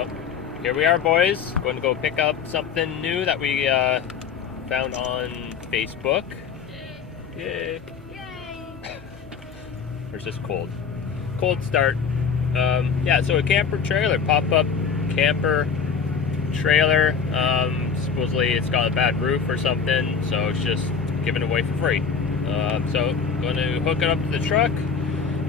So, here we are, boys. Going to go pick up something new that we found on Facebook. Yay! It's just cold. Cold start. Yeah, so a camper trailer, pop-up camper trailer. Supposedly it's got a bad roof or something, so it's just given away for free. So going to hook it up to the truck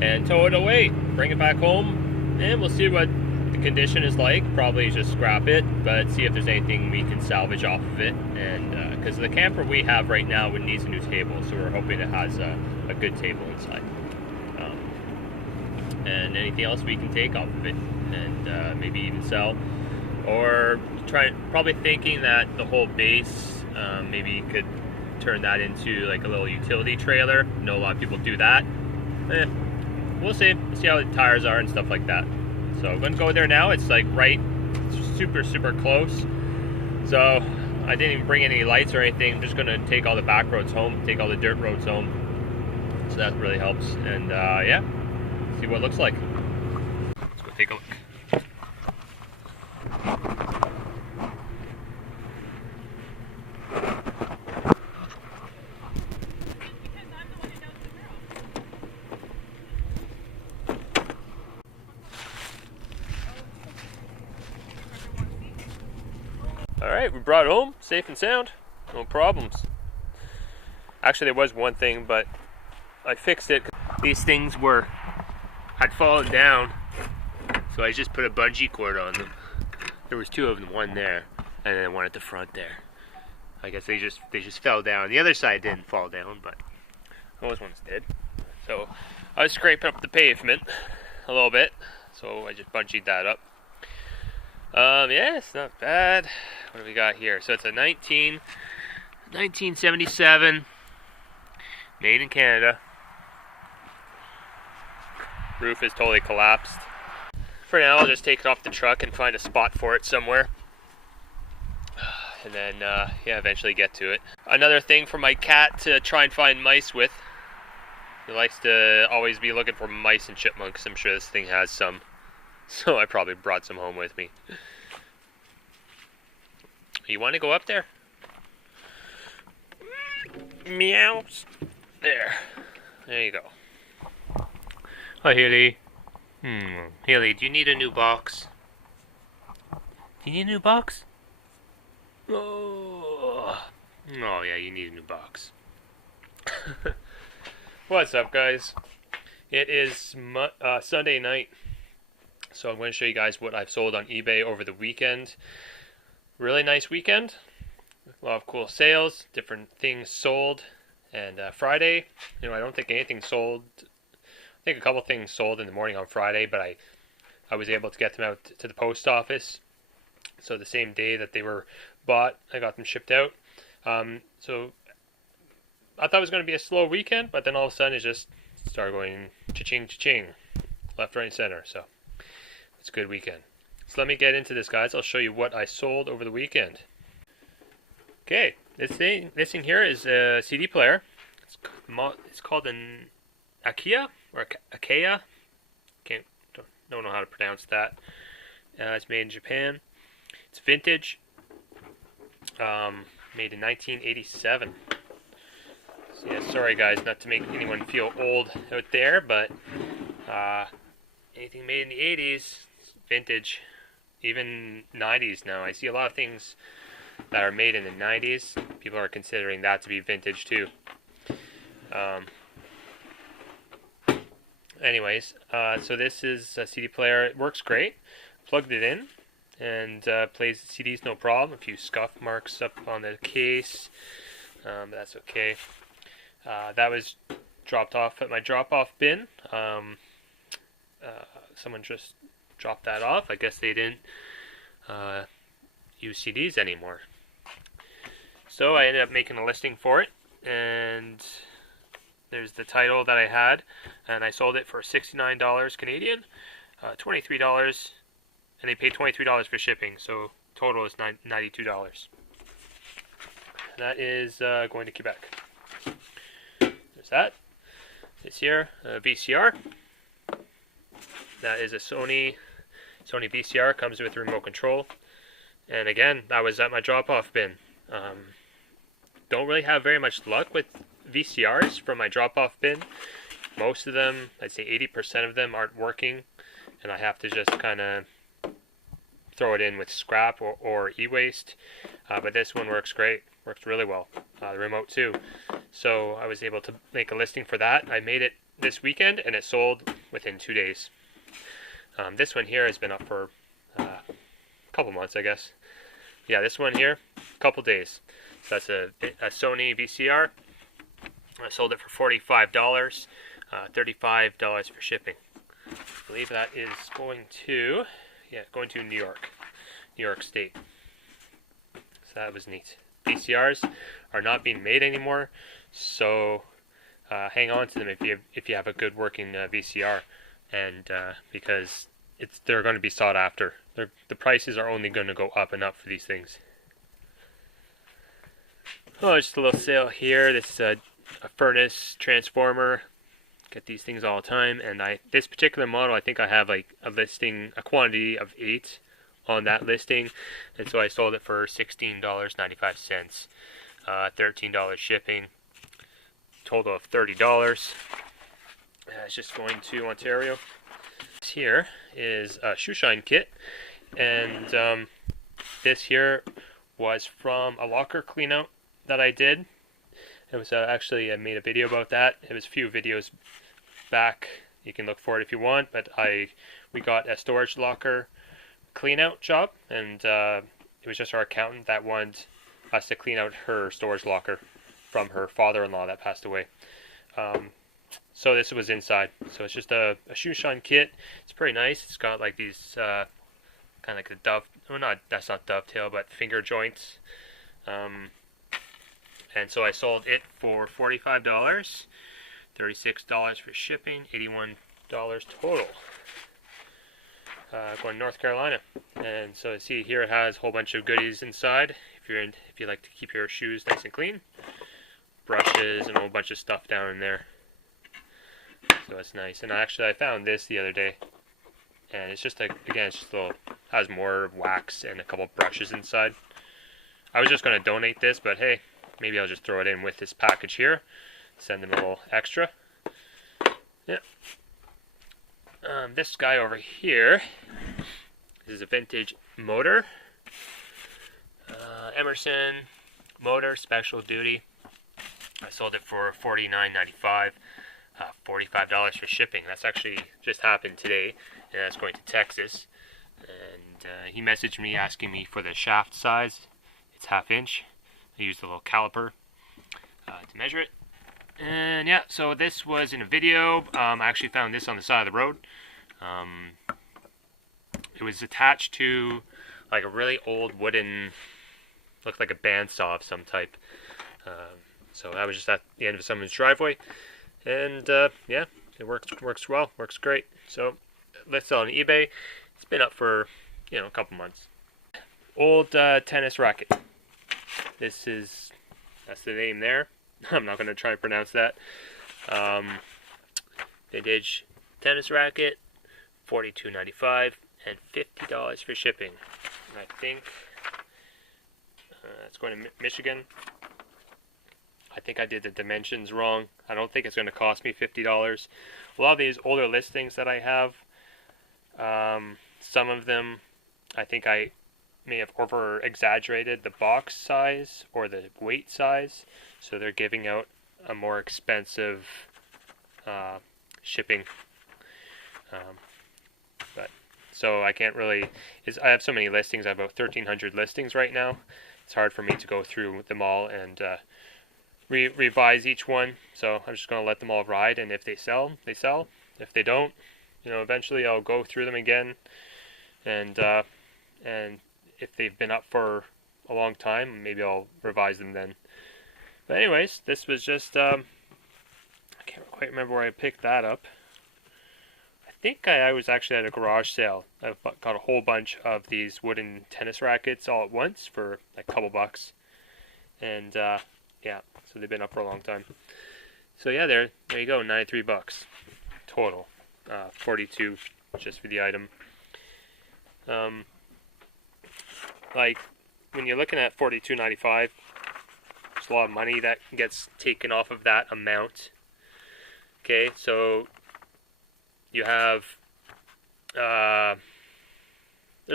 and tow it away, bring it back home, and we'll see what the condition is like. Probably just scrap it, but see if there's anything we can salvage off of it. And because the camper we have right now needs a new table, so we're hoping it has a good table inside. And anything else we can take off of it, and maybe even sell, or probably thinking that the whole base, maybe you could turn that into like a little utility trailer. I know a lot of people do that. We'll see how the tires are and stuff like that. So I'm gonna go there now. It's like super close, so I didn't even bring any lights or anything. I'm just gonna take all the back roads home, take all the dirt roads home, so that really helps. And yeah, see what it looks like. Let's go take a look. Alright, we brought it home, safe and sound, no problems. Actually, there was one thing, but I fixed it. These things had fallen down, so I just put a bungee cord on them. There was two of them, one there, and then one at the front there. I guess they just fell down. The other side didn't fall down, but those ones did. So I was scraping up the pavement a little bit, so I just bungeed that up. Yeah, it's not bad. What do we got here? So it's a 1977, made in Canada. Roof is totally collapsed. For now, I'll just take it off the truck and find a spot for it somewhere. And then, yeah, eventually get to it. Another thing for my cat to try and find mice with. He likes to always be looking for mice and chipmunks. I'm sure this thing has some. So I probably brought some home with me. You want to go up there? Meow. There you go. Hi, Haley. Haley, do you need a new box? Do you need a new box? Oh yeah, you need a new box. What's up, guys? It is Sunday night. So I'm going to show you guys what I've sold on eBay over the weekend. Really nice weekend. A lot of cool sales, different things sold. And Friday, I don't think anything sold. I think a couple things sold in the morning on Friday, but I was able to get them out to the post office. So the same day that they were bought, I got them shipped out. So I thought it was going to be a slow weekend, but then all of a sudden it just started going cha-ching, cha-ching, left, right, and center. So it's a good weekend. So let me get into this, guys. I'll show you what I sold over the weekend. Okay, this thing here is a CD player. It's called an Akea or Akea. Don't know how to pronounce that. It's made in Japan. It's vintage. Made in 1987. So yeah, sorry guys, not to make anyone feel old out there, but anything made in the 80s, vintage. Even 90s now. I see a lot of things that are made in the 90s. People are considering that to be vintage too. Anyways, so this is a CD player. It works great. Plugged it in and plays the CDs no problem. A few scuff marks up on the case. But that's okay. That was dropped off at my drop-off bin. Someone just dropped that off. I guess they didn't use CDs anymore. So I ended up making a listing for it, and there's the title that I had, and I sold it for $69 Canadian, $23, and they paid $23 for shipping, so total is $92. That is going to Quebec. There's that. This here, VCR. That is a Sony Sony Vcr comes with remote control. And again, that was at my drop-off bin. Don't really have very much luck with VCRs from my drop-off bin. Most of them, I'd say 80% of them aren't working, and I have to just kind of throw it in with scrap or e-waste. But this one works great, works really well. The remote too. So I was able to make a listing for that. I made it this weekend, and it sold within 2 days. This one here has been up for a couple months, I guess. Yeah, this one here, a couple days. So that's a Sony Vcr. I sold it for $45, $35 for shipping. I believe that is going to, going to New York State. So that was neat. VCRs are not being made anymore, so hang on to them if you have a good working VCR, and because they're going to be sought after. The prices are only going to go up and up for these things. Oh, just a little sale here. This is a furnace transformer. Get these things all the time, and this particular model, I think I have like a quantity of 8 on that listing, and so I sold it for $16.95, $13 shipping, total of $30. It's just going to Ontario. Here is a Shoeshine Kit, and this here was from a locker clean out that I did. It was actually, I made a video about that. It was a few videos back. You can look for it if you want, but we got a storage locker clean out job, and it was just our accountant that wanted us to clean out her storage locker from her father-in-law that passed away. So this was inside. So it's just a Shoeshine Kit. It's pretty nice. It's got like these kind of like that's not dovetail, but finger joints. And so I sold it for $45, $36 for shipping, $81 total. Going to North Carolina, and so see here it has a whole bunch of goodies inside. If you like to keep your shoes nice and clean, brushes and a whole bunch of stuff down in there. So it's nice. And actually, I found this the other day, and it's just it's just a little, has more wax and a couple brushes inside. I was just going to donate this, but hey, maybe I'll just throw it in with this package here. Send them a little extra. Yeah. This guy over here is a vintage motor. Emerson motor, special duty. I sold it for $49.95. $45 for shipping. That's actually just happened today, and that's going to Texas. And he messaged me asking me for the shaft size. It's 1/2 inch. I used a little caliper to measure it. And yeah, so this was in a video. I actually found this on the side of the road. It was attached to like a really old wooden, looked like a bandsaw of some type. So that was just at the end of someone's driveway. And yeah, it works well, works great. So let's sell on eBay. It's been up for a couple months. Old tennis racket. That's the name there. I'm not going to try and pronounce that. Vintage tennis racket, $42.95 and $50 for shipping. And I think it's going to Michigan. I think I did the dimensions wrong. I don't think it's going to cost me $50. A lot of these older listings that I have, some of them, I think I may have over exaggerated the box size or the weight size, so they're giving out a more expensive shipping. But so I can't really. I have so many listings. I have about 1,300 listings right now. It's hard for me to go through them all and revise each one. So I'm just going to let them all ride, and if they sell, they sell. If they don't, eventually I'll go through them again, and if they've been up for a long time, maybe I'll revise them then. But anyways, this was just, I can't quite remember where I picked that up. I think I was actually at a garage sale. I got a whole bunch of these wooden tennis rackets all at once for like a couple bucks. And yeah, so they've been up for a long time. So yeah, there you go, $93 total. 42 just for the item. Like when you're looking at $42.95, there's a lot of money that gets taken off of that amount. Okay, so you have there's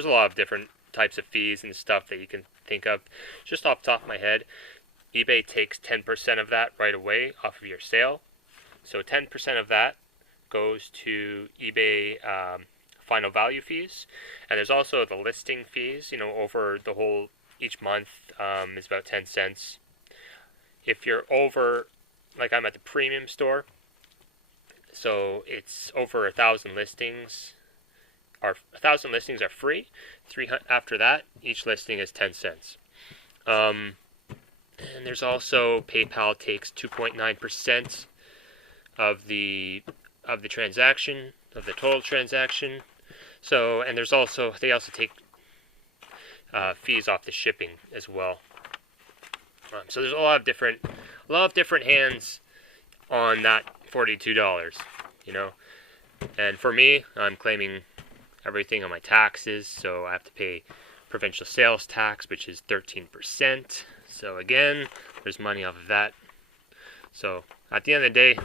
a lot of different types of fees and stuff that you can think of. Just off the top of my head, eBay takes 10% of that right away off of your sale. So 10% of that goes to eBay final value fees, and there's also the listing fees. You know, over the whole each month is about 10 cents. If you're over, like I'm at the premium store, so it's over 1,000 listings. 1,000 listings are free. After that, each listing is 10 cents. And there's also PayPal takes 2.9% of the transaction, of the total transaction. So, and there's also, they also take fees off the shipping as well. So there's a lot of different hands on that $42, you know. And for me, I'm claiming everything on my taxes, so I have to pay provincial sales tax, which is 13%. So again, there's money off of that. So at the end of the day,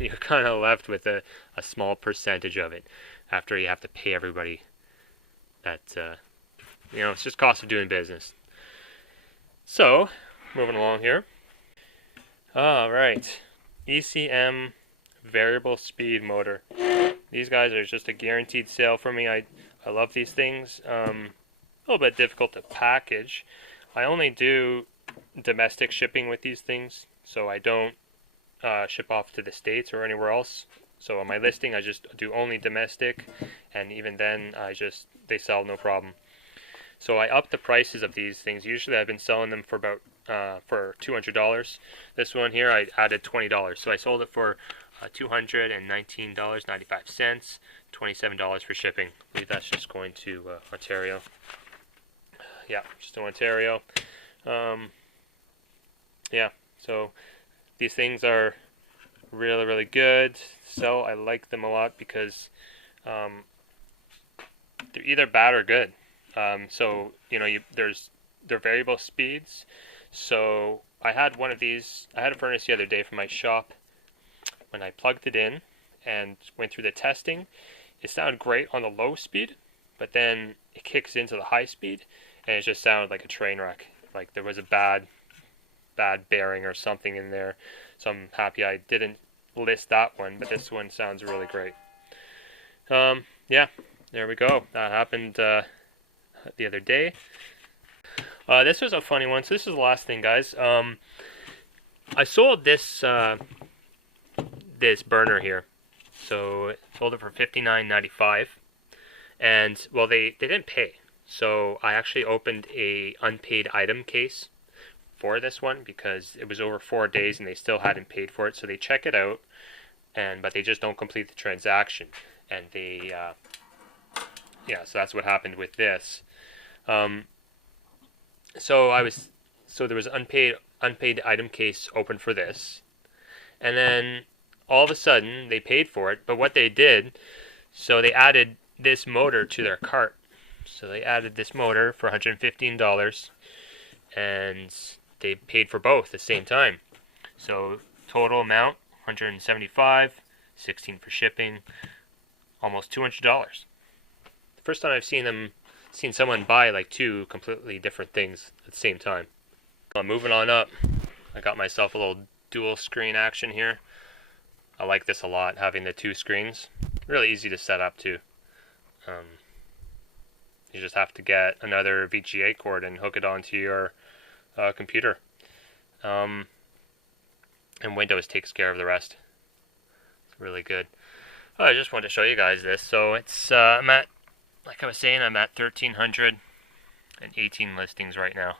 you're kind of left with a small percentage of it after you have to pay everybody that, you know, it's just cost of doing business. So, moving along here. Alright, ECM variable speed motor. These guys are just a guaranteed sale for me. I love these things. A little bit difficult to package. I only do domestic shipping with these things, so I don't ship off to the States or anywhere else. So on my listing, I just do only domestic, and even then, they sell no problem. So I upped the prices of these things. Usually, I've been selling them for about for $200. This one here, I added $20, so I sold it for $219.95, $27 for shipping. I believe that's just going to Ontario. Yeah, just to Ontario. Yeah, so these things are really, really good. So I like them a lot because they're either bad or good. So you know, they're variable speeds. So I had one of these. I had a furnace the other day for my shop. When I plugged it in and went through the testing, it sounded great on the low speed, but then it kicks into the high speed, and it just sounded like a train wreck. Like there was a bad bearing or something in there. So I'm happy I didn't list that one, but this one sounds really great. Yeah, there we go. That happened the other day. This was a funny one. So this is the last thing, guys. I sold this burner here. So I sold it for $59.95, and well, they didn't pay. So I actually opened a unpaid item case for this one because it was over 4 days and they still hadn't paid for it. So they check it out, but they just don't complete the transaction, and they yeah. So that's what happened with this. So there was unpaid item case open for this, and then all of a sudden they paid for it. But what they did, so they added this motor to their cart. So they added this motor for $115, and they paid for both at the same time. So total amount $175, $16 for shipping, almost $200. The first time I've seen someone buy like two completely different things at the same time. Moving on up, I got myself a little dual screen action here. I like this a lot, having the two screens. Really easy to set up too. You just have to get another VGA cord and hook it onto your computer. And Windows takes care of the rest. It's really good. I just wanted to show you guys this. So it's like I was saying, I'm at 1,318 listings right now.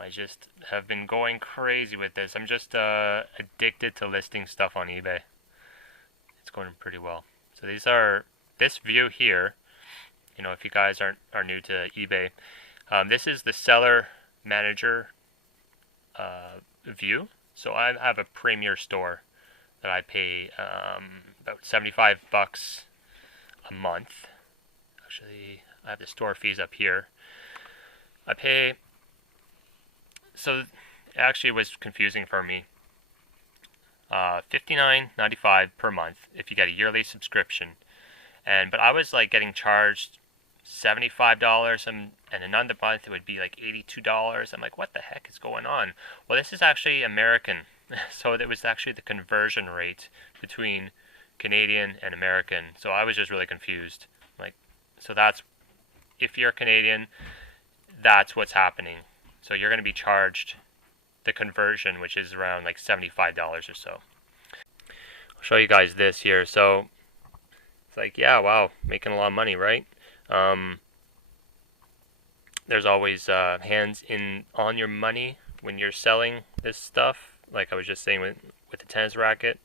I just have been going crazy with this. I'm just addicted to listing stuff on eBay. It's going pretty well. So this view here, you know, if you guys are new to eBay, this is the seller manager view. So I have a premier store that I pay about $75 a month. actually, I have the store fees up here. I pay, so it actually was confusing for me. $59.95 per month if you get a yearly subscription, but I was like getting charged $75, and another month it would be like $82. I'm like, what the heck is going on? Well, this is actually American, so it was actually the conversion rate between Canadian and American. So I was just really confused. Like, so that's, if you're Canadian, that's what's happening. So you're going to be charged the conversion, which is around like $75 or so. I'll show you guys this here. So it's like, yeah, wow, making a lot of money, right? There's always hands in on your money when you're selling this stuff. Like I was just saying with the tennis racket,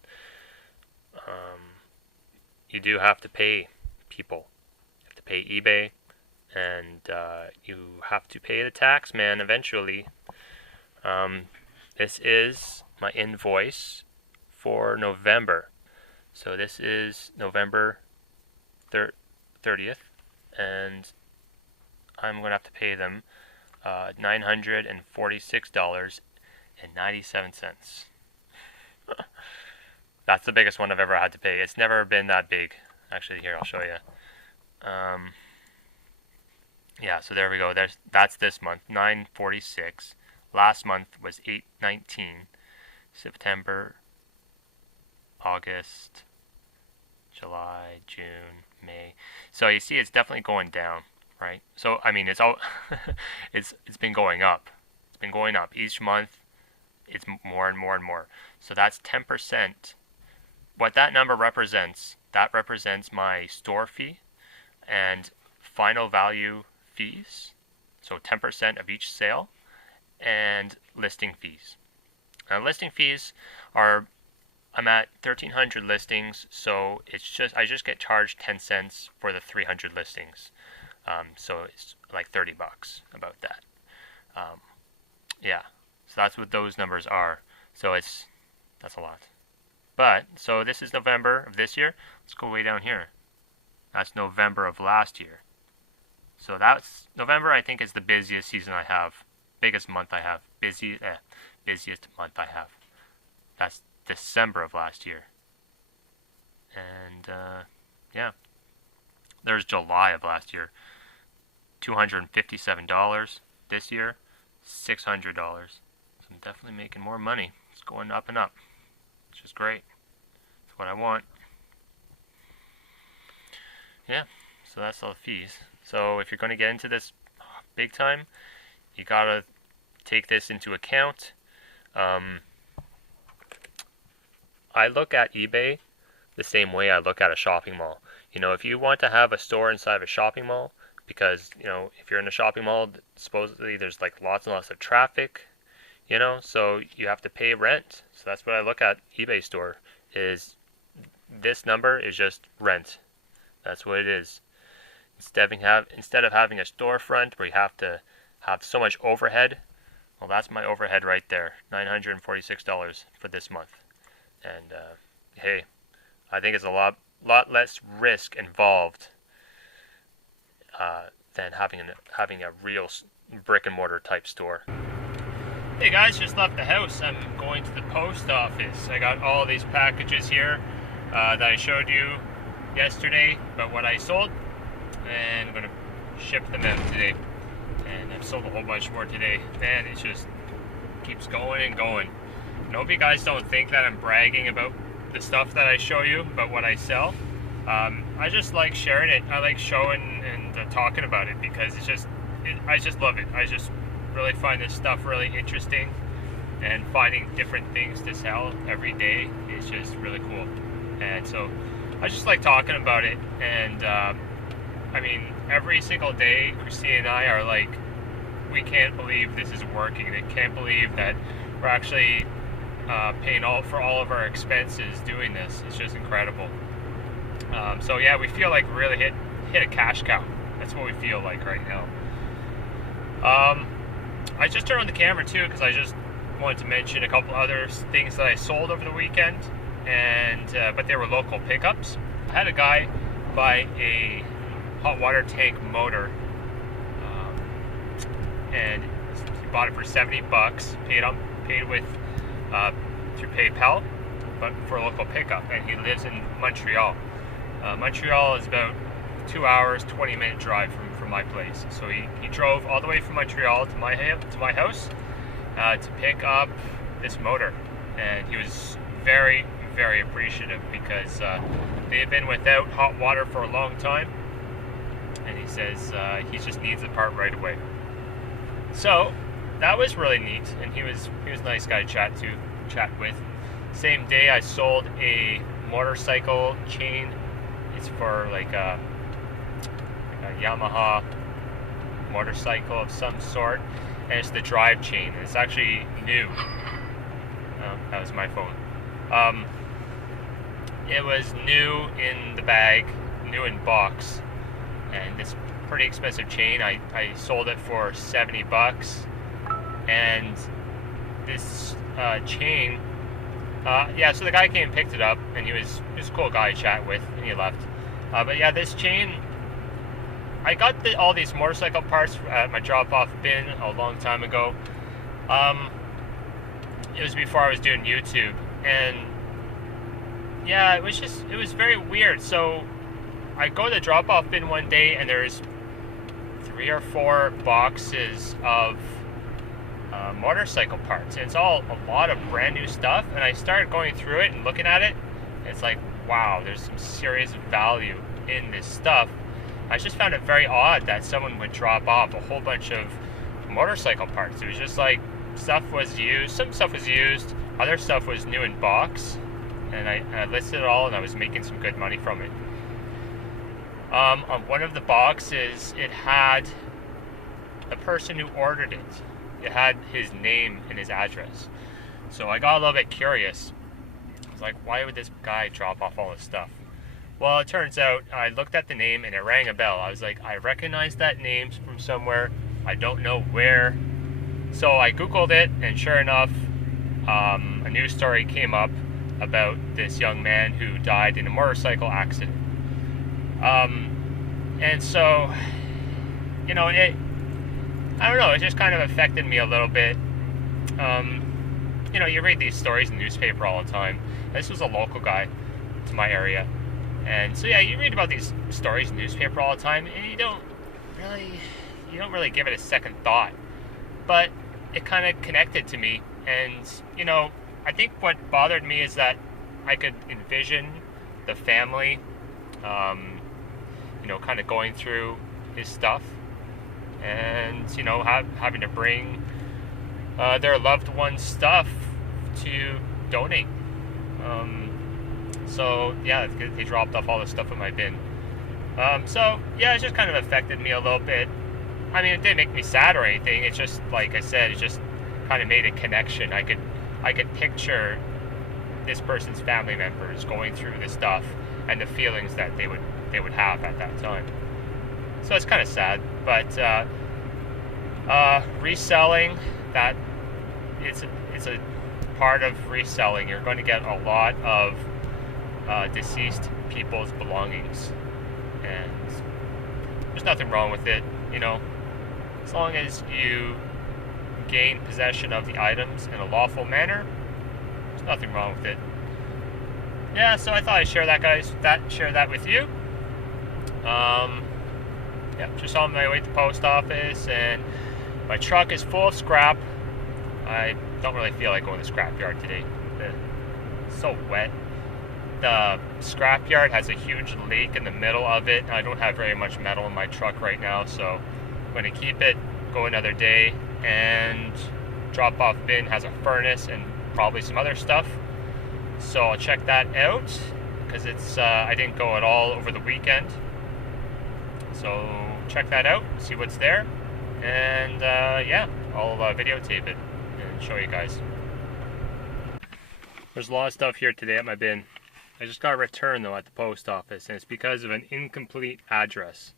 you do have to pay people. You have to pay eBay, and you have to pay the tax man eventually. This is my invoice for November. So this is November 30th, and I'm going to have to pay them $946.97. That's the biggest one I've ever had to pay. It's never been that big. Actually, here, I'll show you. Yeah, so there we go. That's this month, $946. Last month was $819. September, August, July, June, May. So you see, it's definitely going down, right? So I mean, it's all it's been going up. It's been going up each month. It's more and more and more. So that's 10%. What that number represents, that represents my store fee and final value fees. So 10% of each sale, and listing fees. Now, listing fees are, I'm at 1,300 listings, so I just get charged 10 cents for the 300 listings. So it's like $30, about that. Yeah, so that's what those numbers are. So that's a lot. But, so this is November of this year. Let's go way down here. That's November of last year. So that's, November I think is the busiest season I have. Biggest month I have. Busiest month I have. That's December of last year. And, yeah. There's July of last year. $257. This year, $600. So I'm definitely making more money. It's going up and up, which is great. It's what I want. Yeah, so that's all the fees. So if you're going to get into this big time, you gotta take this into account. I look at eBay the same way I look at a shopping mall. You know, if you want to have a store inside of a shopping mall, because, you know, if you're in a shopping mall, supposedly there's like lots and lots of traffic, you know, so you have to pay rent. So that's what I look at eBay store, is this number is just rent. That's what it is. Instead of having a storefront where you have to have so much overhead, well, that's my overhead right there, $946 for this month. And hey, I think it's a lot less risk involved than having a real brick and mortar type store. Hey guys, just left the house. I'm going to the post office. I got all these packages here that I showed you yesterday, but what I sold, and I'm going to ship them out today. And I've sold a whole bunch more today. Man, it just keeps going and going. And I hope you guys don't think that I'm bragging about the stuff that I show you, but what I sell. I just like sharing it. I like showing and talking about it, because I just love it. I just really find this stuff really interesting, and finding different things to sell every day is just really cool. And so I just like talking about it. And I mean, every single day, Christine and I are like, we can't believe this is working. They can't believe that we're actually paying for all of our expenses doing this. It's just incredible. So yeah, we feel like we really hit a cash cow. That's what we feel like right now. I just turned on the camera too because I just wanted to mention a couple other things that I sold over the weekend, and but they were local pickups. I had a guy buy a hot water tank motor, and he bought it for 70 bucks. Paid with through PayPal, but for a local pickup. And he lives in Montreal. Montreal is about 2 hours, 20-minute drive from my place. So he drove all the way from Montreal to my house to pick up this motor, and he was very, very appreciative because they had been without hot water for a long time, and he says he just needs the part right away. So that was really neat, and he was a nice guy to chat with. Same day, I sold a motorcycle chain. It's for like a Yamaha motorcycle of some sort, and it's the drive chain. It's actually new. That was my phone. It was new in the bag, new in box, and it's pretty expensive chain. I sold it for 70 bucks, and this chain, so the guy came and picked it up, and he was a cool guy to chat with, and he left. But yeah, this chain, I got all these motorcycle parts at my drop-off bin a long time ago. It was before I was doing YouTube, and yeah, it was very weird. So I go to the drop-off bin one day, and there's 3 or 4 boxes of motorcycle parts. And it's all a lot of brand new stuff, and I started going through it and looking at it, and it's like, wow, there's some serious value in this stuff. I just found it very odd that someone would drop off a whole bunch of motorcycle parts. It was just like stuff was used, some stuff was used, other stuff was new in box, and I listed it all, and I was making some good money from it. On one of the boxes, it had the person who ordered it. It had his name and his address. So I got a little bit curious. I was like, why would this guy drop off all this stuff? Well, it turns out I looked at the name and it rang a bell. I was like, I recognize that name from somewhere. I don't know where. So I Googled it, and sure enough, a news story came up about this young man who died in a motorcycle accident. And so, you know, I don't know, it just kind of affected me a little bit. You know, you read these stories in the newspaper all the time. This was a local guy to my area. And so yeah, you read about these stories in the newspaper all the time, and you don't really give it a second thought. But it kind of connected to me, and you know, I think what bothered me is that I could envision the family, you know, kind of going through his stuff, and you know, having to bring their loved one's stuff to donate. So yeah, they dropped off all the stuff in my bin. So yeah, it just kind of affected me a little bit. I mean, it didn't make me sad or anything. It's just, like I said, it just kind of made a connection. I could picture this person's family members going through this stuff and the feelings that they would have at that time. So it's kind of sad, but reselling, that it's a part of reselling. You're going to get a lot of deceased people's belongings, and there's nothing wrong with it, you know. As long as you gain possession of the items in a lawful manner, there's nothing wrong with it. Yeah, so I thought I'd share that, guys. Share that with you. Yeah, just on my way to the post office, and my truck is full of scrap. I don't really feel like going to the scrapyard today. It's so wet. The scrapyard has a huge lake in the middle of it. I don't have very much metal in my truck right now, so I'm going to keep it, go another day, and drop-off bin has a furnace and probably some other stuff. So I'll check that out, because it's I didn't go at all over the weekend. So check that out, see what's there, and yeah, I'll videotape it and show you guys. There's a lot of stuff here today at my bin. I just got a return though at the post office, and it's because of an incomplete address,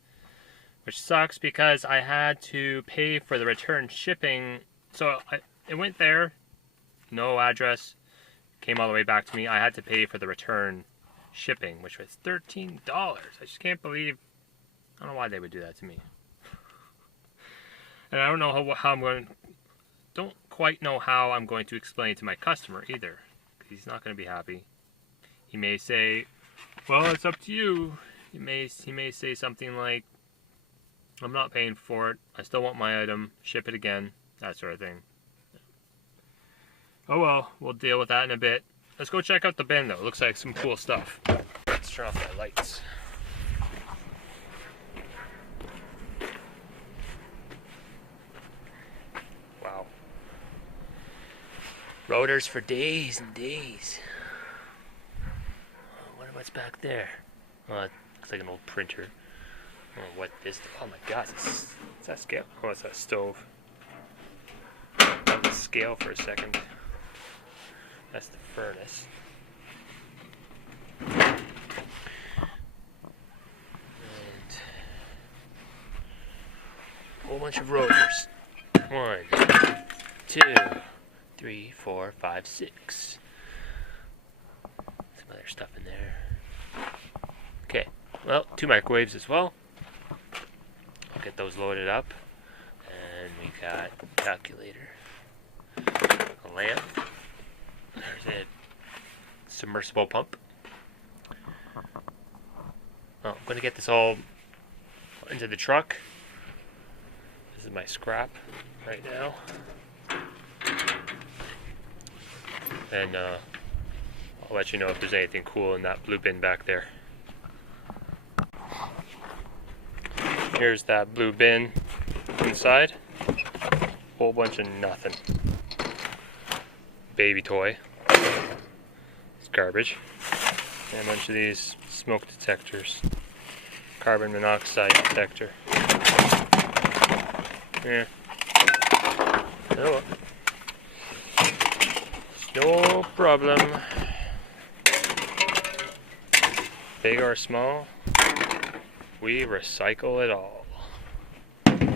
which sucks because I had to pay for the return shipping. So it went there, no address, came all the way back to me. I had to pay for the return shipping, which was $13. I just can't believe I don't know why they would do that to me. And I don't know how I'm going. Don't quite know how I'm going to explain it to my customer either. He's not going to be happy. He may say, "Well, it's up to you." He may say something like, "I'm not paying for it. I still want my item. Ship it again." That sort of thing. Oh well, we'll deal with that in a bit. Let's go check out the bin though. It looks like some cool stuff. Let's turn off my lights. Wow. Rotors for days and days. I wonder what's back there. Oh, it looks like an old printer. I don't know what this. Oh my gosh, is that scale? Oh, it's that stove. That was scale for a second. That's the furnace. And a whole bunch of rotors. 1, 2, 3, 4, 5, 6. Some other stuff in there. Okay, well, 2 microwaves as well. I'll get those loaded up. And we got a calculator, a lamp, there's a submersible pump. Well, I'm going to get this all into the truck. This is my scrap right now. And I'll let you know if there's anything cool in that blue bin back there. Here's that blue bin inside. Whole bunch of nothing. Baby toy. It's garbage. And a bunch of these smoke detectors. Carbon monoxide detector. Yeah. Oh, no problem. Big or small, we recycle it all. I don't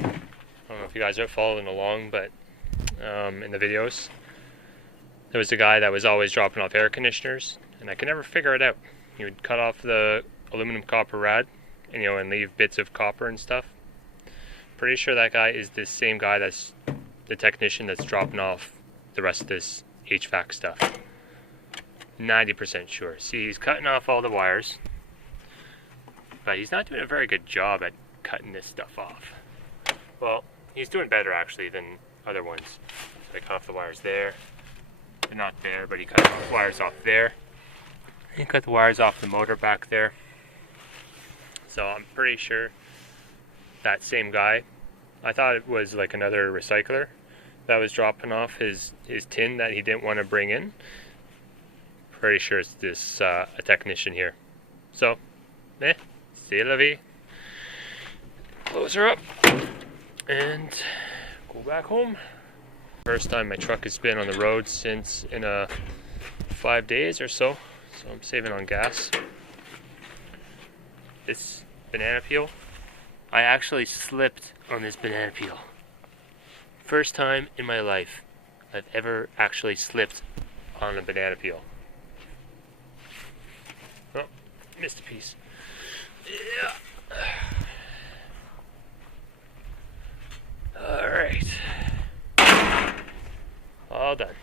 know if you guys are following along, but in the videos, there was a guy that was always dropping off air conditioners, and I could never figure it out. He would cut off the aluminum copper rad, and and leave bits of copper and stuff. Pretty sure that guy is the same guy that's the technician that's dropping off the rest of this HVAC stuff. 90% sure. See, he's cutting off all the wires, but he's not doing a very good job at cutting this stuff off. Well, he's doing better actually than other ones. So I cut off the wires there. They're not there, but he cut the wires off there. He cut the wires off the motor back there. So I'm pretty sure that same guy, I thought it was like another recycler that was dropping off his tin that he didn't want to bring in. Pretty sure it's this a technician here. So, c'est la vie. Close her up and go back home. First time my truck has been on the road since in 5 days or so. So I'm saving on gas. This banana peel, I actually slipped on this banana peel. First time in my life I've ever actually slipped on a banana peel. Oh, missed a piece. Yeah. Alright. All done.